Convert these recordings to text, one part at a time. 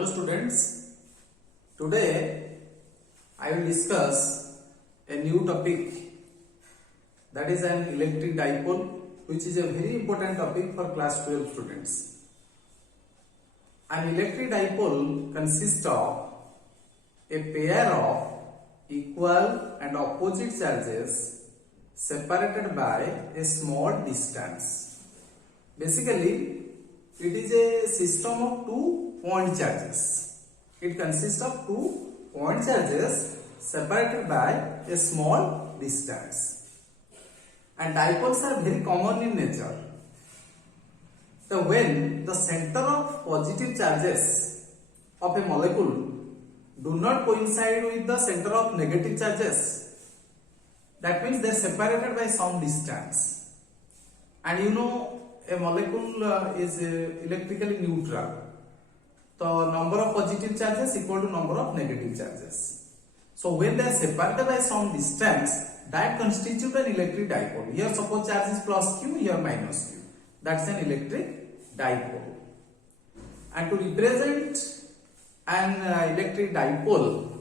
Hello students, today I will discuss a new topic, that is an electric dipole, which is a very important topic for class 12 students. An electric dipole consists of a pair of equal and opposite charges separated by a small distance. Basically, it is a system of two point charges. It consists of two point charges separated by a small distance. And dipoles are very common in nature. So when the center of positive charges of a molecule do not coincide with the center of negative charges, that means they are separated by some distance. And you know, a molecule is electrically neutral. The number of positive charges equal to number of negative charges. So when they are separated by some distance, that constitutes an electric dipole. Here suppose charge is plus q, here minus q. That's an electric dipole. And to represent an electric dipole,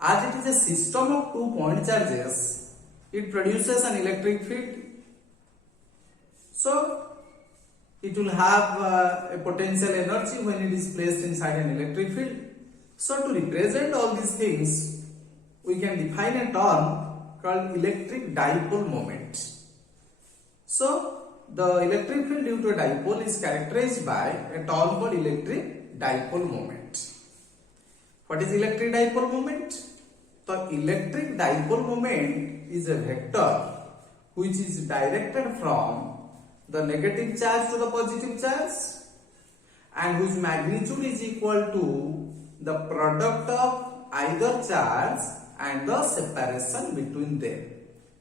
as it is a system of two point charges, it produces an electric field. So it will have a potential energy when it is placed inside an electric field. So to represent all these things, we can define a term called electric dipole moment. So the electric field due to a dipole is characterized by a term called electric dipole moment. What is electric dipole moment? The electric dipole moment is a vector which is directed from the negative charge to the positive charge and whose magnitude is equal to the product of either charge and the separation between them.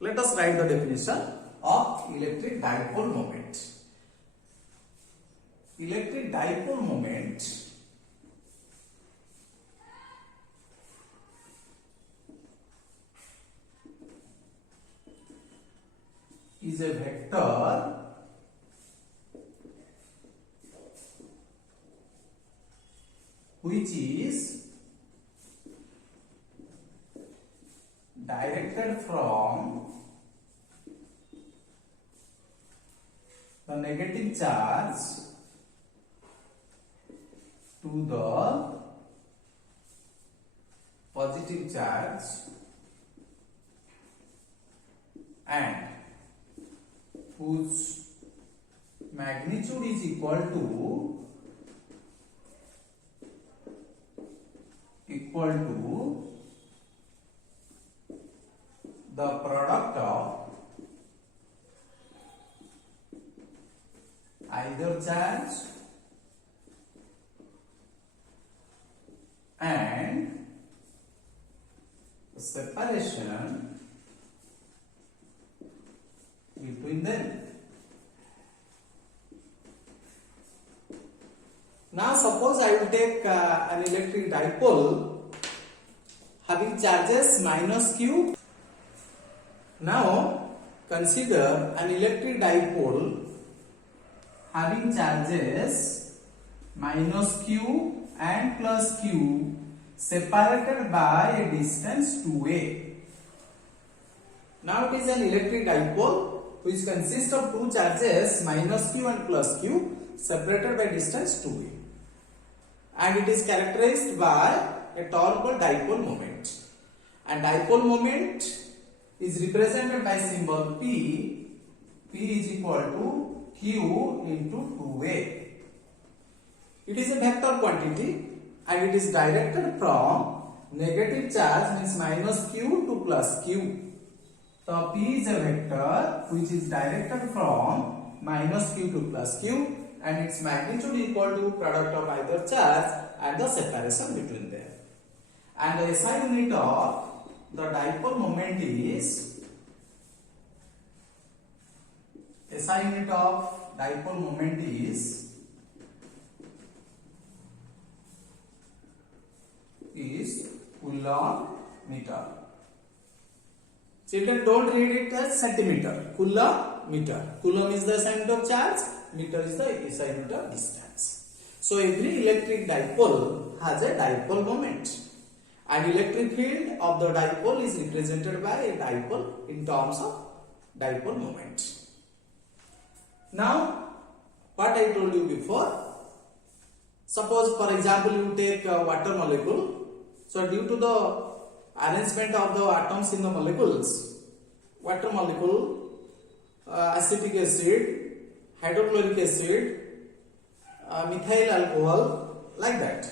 Let us write the definition of electric dipole moment. Electric dipole moment is a vector which is directed from the negative charge to the positive charge and whose magnitude is equal to the product of either charge and the separation between them. Now suppose I will take an electric dipole having charges minus q. Now consider an electric dipole having charges minus q and plus q separated by a distance 2a. Now it is an electric dipole which consists of two charges minus q and plus q separated by distance 2a. And it is characterized by a term called dipole moment. And dipole moment is represented by symbol P. P is equal to Q into 2A. It is a vector quantity and it is directed from negative charge means minus Q to plus Q. So P is a vector which is directed from minus Q to plus Q and its magnitude equal to product of either charge and the separation between them. And the SI unit of the dipole moment is Coulomb meter. Children, don't read it as centimeter. Coulomb meter. Coulomb is the SI unit of charge, meter is the SI unit of distance. So every electric dipole has a dipole moment, and electric field of the dipole is represented by a dipole in terms of dipole moment. Now, what I told you before, suppose for example you take a water molecule. So due to the arrangement of the atoms in the molecules, water molecule, acetic acid, hydrochloric acid, methyl alcohol, like that.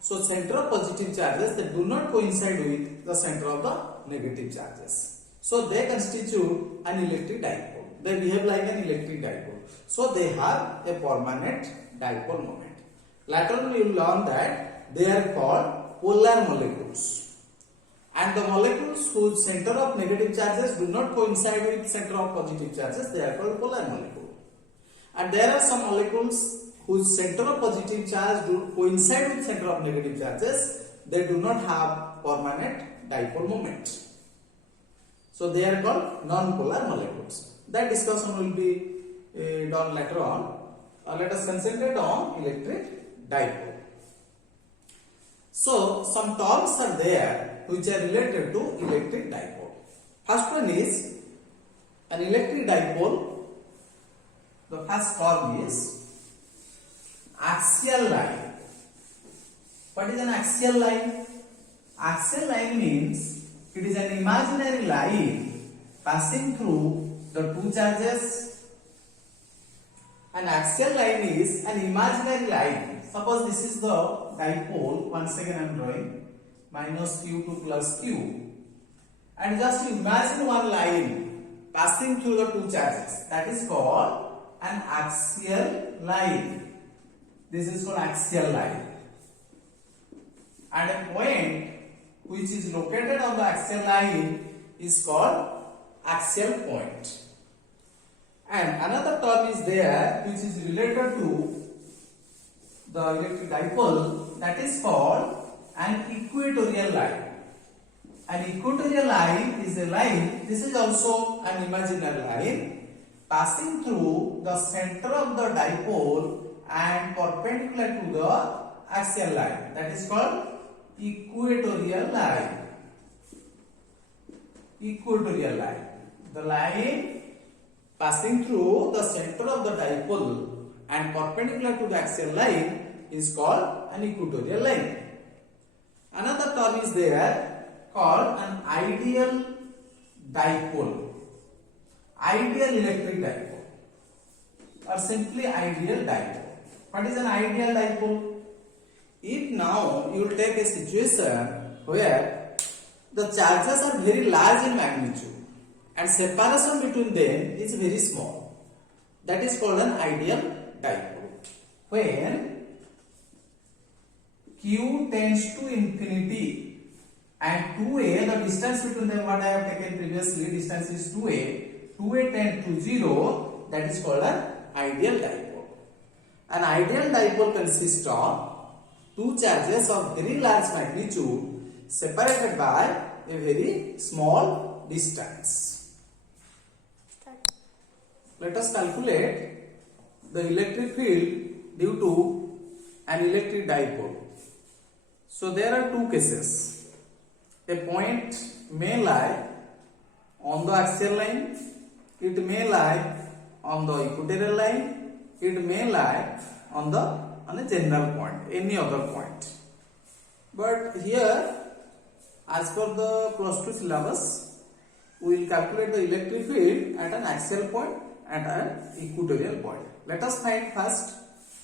So center of positive charges, they do not coincide with the center of the negative charges. So they constitute an electric dipole. They behave like an electric dipole. So they have a permanent dipole moment. Later on you will learn that they are called polar molecules. And the molecules whose center of negative charges do not coincide with center of positive charges, they are called polar molecule. And there are some molecules whose center of positive charge do coincide with center of negative charges, they do not have permanent dipole moment. So they are called non-polar molecules. That discussion will be done later on. Let us concentrate on electric dipole. So some terms are there which are related to electric dipole. First one is an electric dipole. The first term is axial line. What is an axial line? Axial line means it is an imaginary line passing through the two charges. An axial line is an imaginary line. Suppose this is the dipole. Once again I am drawing minus q2 plus q. And just imagine one line passing through the two charges. That is called an axial line. This is called axial line. And a point which is located on the axial line is called axial point. And another term is there which is related to the electric dipole, that is called an equatorial line. An equatorial line is a line, this is also an imaginary line, passing through the center of the dipole and perpendicular to the axial line. That is called equatorial line. Equatorial line. The line passing through the center of the dipole and perpendicular to the axial line is called an equatorial line. Another term is there called an ideal dipole. Ideal electric dipole or simply ideal dipole. What is an ideal dipole? If now you will take a situation where the charges are very large in magnitude and separation between them is very small, that is called an ideal dipole. When q tends to infinity and 2a, the distance between them what I have taken previously, distance is 2a tends to 0, that is called an ideal dipole. An ideal dipole consists of two charges of very large magnitude separated by a very small distance. Let us calculate the electric field due to an electric dipole. So there are two cases. A point may lie on the axial line, it may lie on the equatorial line, it may lie on a general point, any other point. But here, as per the plus 2 syllabus, we will calculate the electric field at an axial point and an equatorial point. Let us find first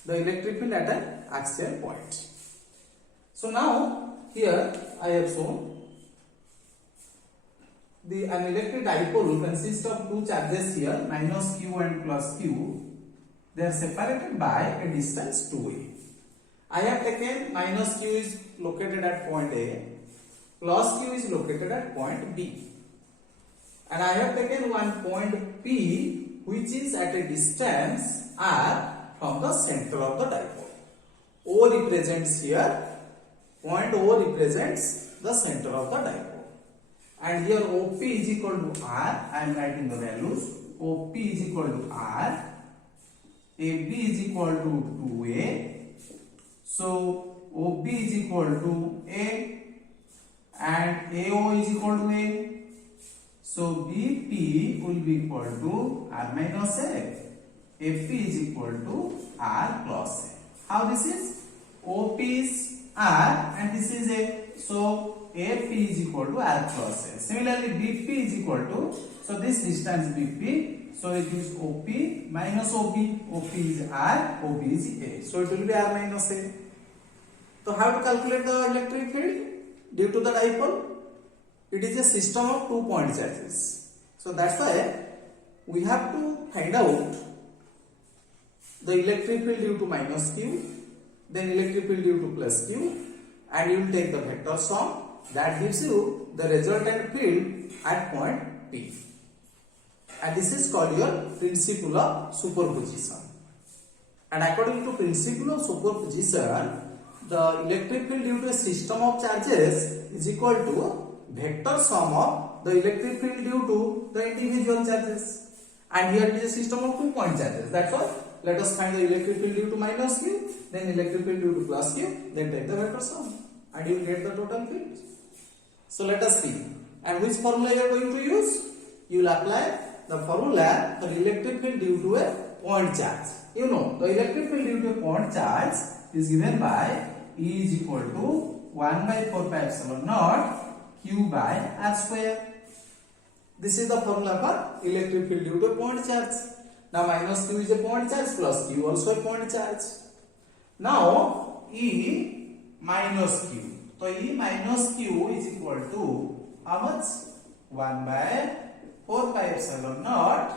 the electric field at an axial point. So now here I have shown an electric dipole consists of two charges here, minus q and plus q. They are separated by a distance 2a. I have taken minus q is located at point A, plus q is located at point B. And I have taken one point P which is at a distance r from the center of the dipole. O represents here, point O represents the center of the dipole. And here OP is equal to R, I am writing the values. OP is equal to R, AB is equal to 2A, So OB is equal to A and AO is equal to A. So BP will be equal to R minus A. AP is equal to R plus A. How this is? OP is R and this is A. So AP is equal to R plus A. Similarly, BP is equal to, so this distance BP, so it is OP minus OB. OP is R, OB is A. So it will be R minus A. So how to calculate the electric field due to the dipole? It is a system of 2 point charges. So that's why we have to find out the electric field due to minus Q, then electric field due to plus Q, and you will take the vector sum that gives you the resultant field at point P. And this is called your principle of superposition. And according to principle of superposition, the electric field due to a system of charges is equal to vector sum of the electric field due to the individual charges. And here it is a system of 2 point charges. That's why let us find the electric field due to minus Q, then electric field due to plus Q, then take the vector sum and you will get the total field. So let us see. And which formula you are going to use? You will apply the formula for electric field due to a point charge. You know, the electric field due to a point charge is given by E is equal to 1 by 4 pi epsilon naught Q by R square. This is the formula for electric field due to a point charge. Now minus Q is a point charge, plus Q also a point charge. Now E minus Q. So E minus Q is equal to how much? 1 by 4 pi epsilon naught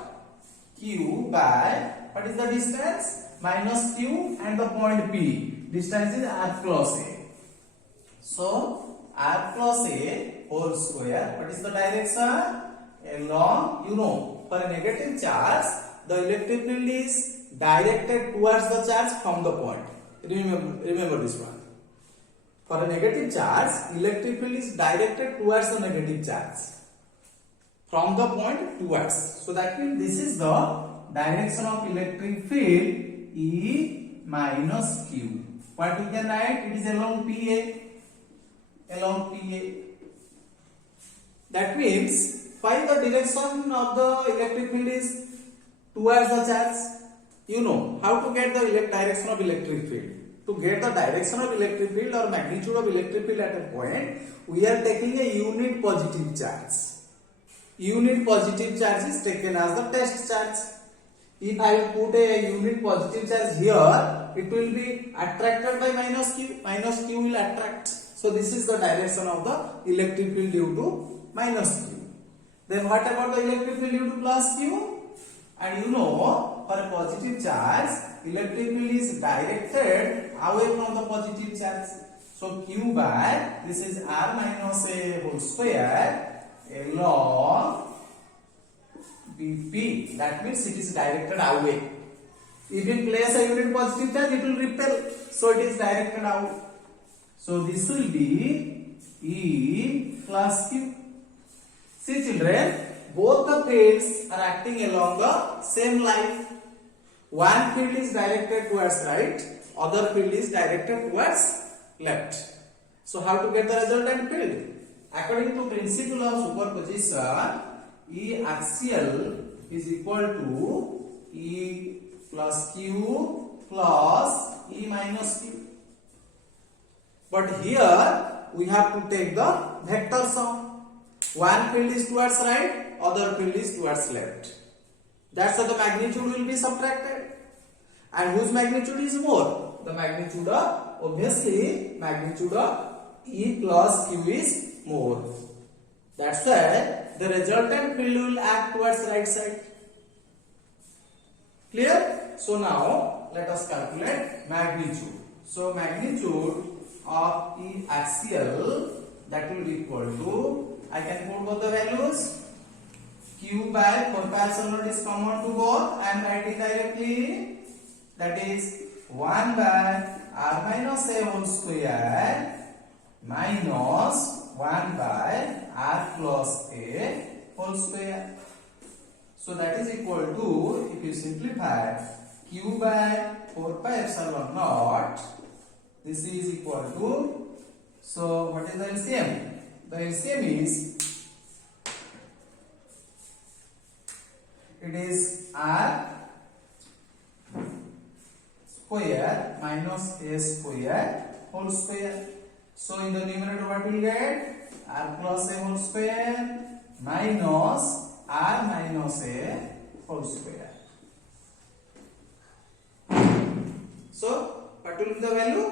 Q by, what is the distance? Minus Q and the point P. Distance is R plus A. So R plus A whole square. What is the direction? Along, you know, for a negative charge, the electric field is directed towards the charge from the point. Remember this one. For a negative charge, electric field is directed towards the negative charge from the point towards. So that means this is the direction of electric field E minus Q. What we can write? It is along PA. Along PA. That means find the direction of the electric field is towards the charge. You know how to get the direction of electric field. To get the direction of electric field or magnitude of electric field at a point, we are taking a unit positive charge. Unit positive charge is taken as the test charge. If I will put a unit positive charge here, it will be attracted by minus Q. Minus Q will attract. So this is the direction of the electric field due to minus Q. Then what about the electric field due to plus Q? And you know, for a positive charge, electric field is directed away from the positive charge. So Q by, this is R minus A whole square along BP. That means it is directed away. If you place a unit positive charge, it will repel. So it is directed out. So this will be E plus Q. See children, both the fields are acting along the same line. One field is directed towards right, other field is directed towards left. So how to get the resultant field? According to principle of superposition, E axial is equal to E plus Q plus E minus Q. But here we have to take the vector sum. One field is towards right, other field is towards left. That's why the magnitude will be subtracted. And whose magnitude is more? The magnitude of, obviously, magnitude of E plus Q is more. That's why the resultant field will act towards right side. Clear? So now let us calculate magnitude. So magnitude of E axial, that will be equal to, I can put both the values. Q by 4 pi epsilon naught is common to both. I am writing directly. That is 1 by R minus A whole square minus 1 by R plus A whole square. So that is equal to, if you simplify, Q by 4 pi epsilon naught, This is equal to, so what is the LCM? The LCM is, it is R square minus A square whole square. So in the numerator what will get? R plus A whole square minus R minus A whole square. So what will be the value?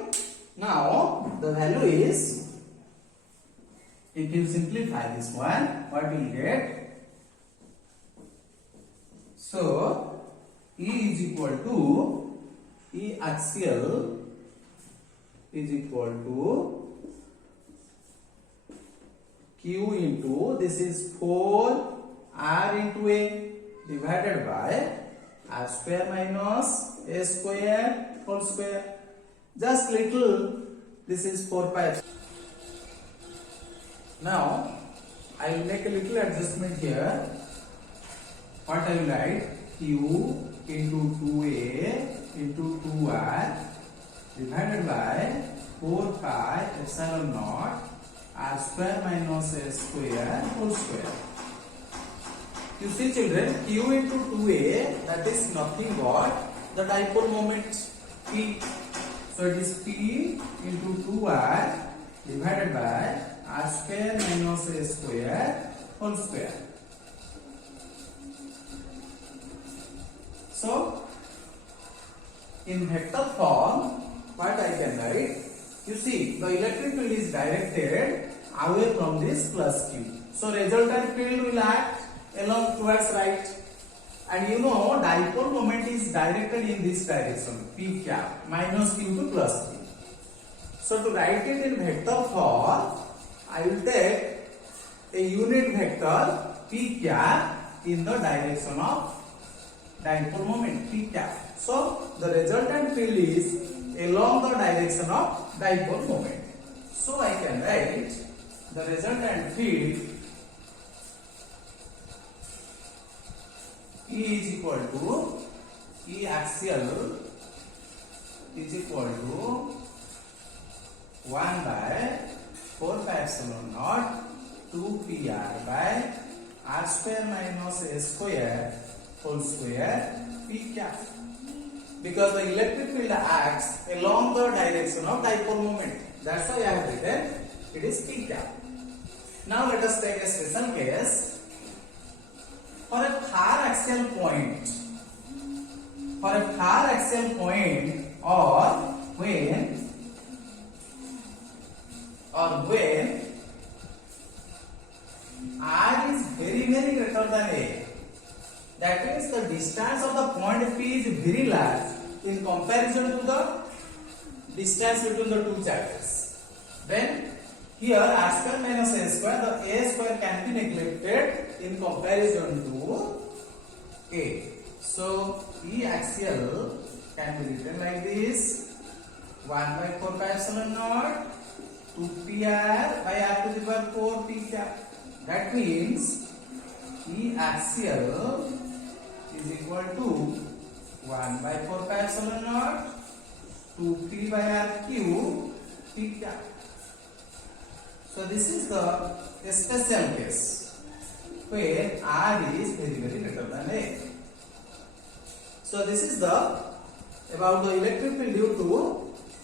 Now the value is, if you simplify this one, what will get? So E is equal to, E axial is equal to Q into, this is 4 R into A divided by R square minus A square whole square. Just little, this is 4 pi. Now I will make a little adjustment here. What I will write? Q into 2A into 2R divided by 4 pi epsilon naught R square minus A square whole square. You see children, Q into 2A, that is nothing but the dipole moment P. So it is P into 2R divided by R square minus A square whole square. So in vector form, what I can write? You see, the electric field is directed away from this plus Q. So resultant field will act along towards right. And you know, dipole moment is directed in this direction, P cap, minus Q to plus Q. So to write it in vector form, I will take a unit vector P cap in the direction of dipole moment P cap. So the resultant field is along the direction of dipole moment. So I can write the resultant field E is equal to, E axial is equal to 1 by 4 pi epsilon naught 2 PR by R square minus A square whole square P cap. Because the electric field acts along the direction of dipole moment. That's why I have written it is P cap. Now let us take a special case. For a far axial point, or when R is very greater than A, that means the distance of the point P is very large in comparison to the distance between the two charges. Then here R square minus A square, the A square can be neglected in comparison to A. So E axial can be written like this: 1 by 4 pi epsilon naught 2 PR by R to the power 4 P cap. That means E axial is equal to 1 by 4 pi epsilon naught 2 P by R cube P cap. So this is the special case where R is very greater than A. So this is the about the electric field due to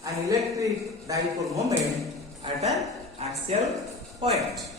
an electric dipole moment at an axial point.